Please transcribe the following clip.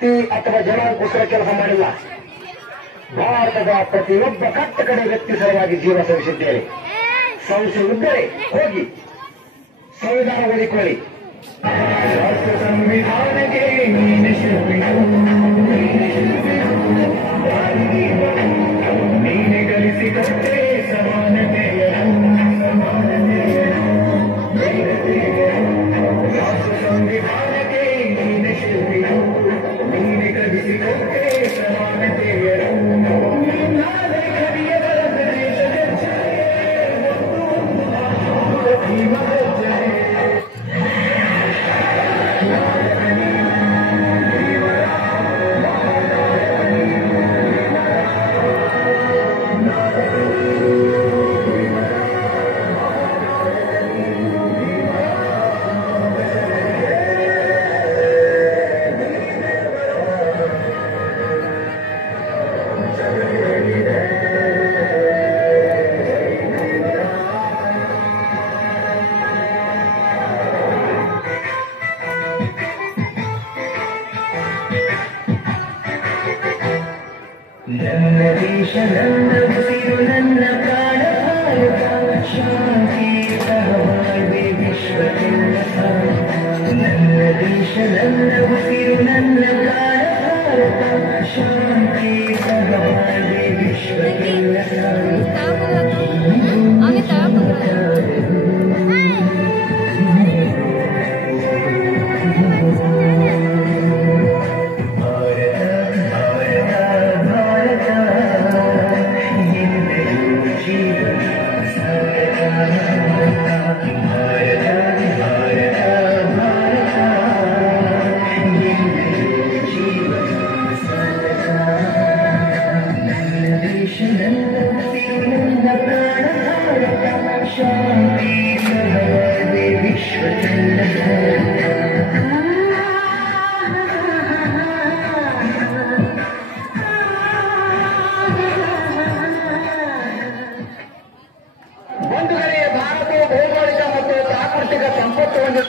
ವ್ಯಕ್ತಿ ಅಥವಾ ಜನಕ್ಕೋಸ್ಕರ ಕೆಲಸ ಮಾಡಿಲ್ಲ. ಭಾರತದ ಪ್ರತಿಯೊಬ್ಬ ಕಟ್ಟ ಕಡೆ ವ್ಯಕ್ತಿ ಸಲುವಾಗಿ ಜೀವ ಸವಿಸಿದ್ದೇವೆ. ಸಂಶಯ ಇದ್ದರೆ ಹೋಗಿ ಸಂವಿಧಾನ ಓದಿಕೊಳ್ಳಿ. ರಾಷ್ಟ್ರ ಸಂವಿಧಾನಕ್ಕೆ ನೀನೆ ಶಿಲ್ಪಿಯು, ನೀನೆ ಗಳಿಸಿಕೊಟ್ಟೆ ಸಮಾನತೆಯನ್ನು. ರಾಷ್ಟ್ರ ಸಂವಿಧಾನಕ್ಕೆ ನೀನೆ ಶಿಲ್ಪಿಯು, ನೀನೆ ಗಳಿಸಿಕೊಟ್ಟೆ ಸಮಾನತೆಯನ್ನು. ನನ್ನ ದೇಶ ನನ್ನ ಉಸಿರು ನನ್ನ ಪ್ರಾಣ ಭಾರತ, ಶಾಂತಿ ಸಹಬಾಳ್ವೆ ವಿಶ್ವಕ್ಕೆಲ್ಲ ಸಾರ್ಥ. ನನ್ನ ದೇಶ ನನ್ನ ಉಸಿರು ನನ್ನ ಪ್ರಾಣ ಭಾರತ, ಶಾಂತಿ ಸಹಬಾಳ್ವೆ ವಿಶ್ವಕ್ಕೆಲ್ಲ ಸಾರ್ಥ. ಶಾಂತಿ ಸಹಬಾಳ್ವೆ ವಿಶ್ವಕ್ಕೆಲ್ಲ ಬಂಧುಗಳೇ, ಭಾರತವು ಭೌಗೋಳಿಕ ಮತ್ತು ಪ್ರಾಕೃತಿಕ ಸಂಪತ್ತುಗಳನ್ನು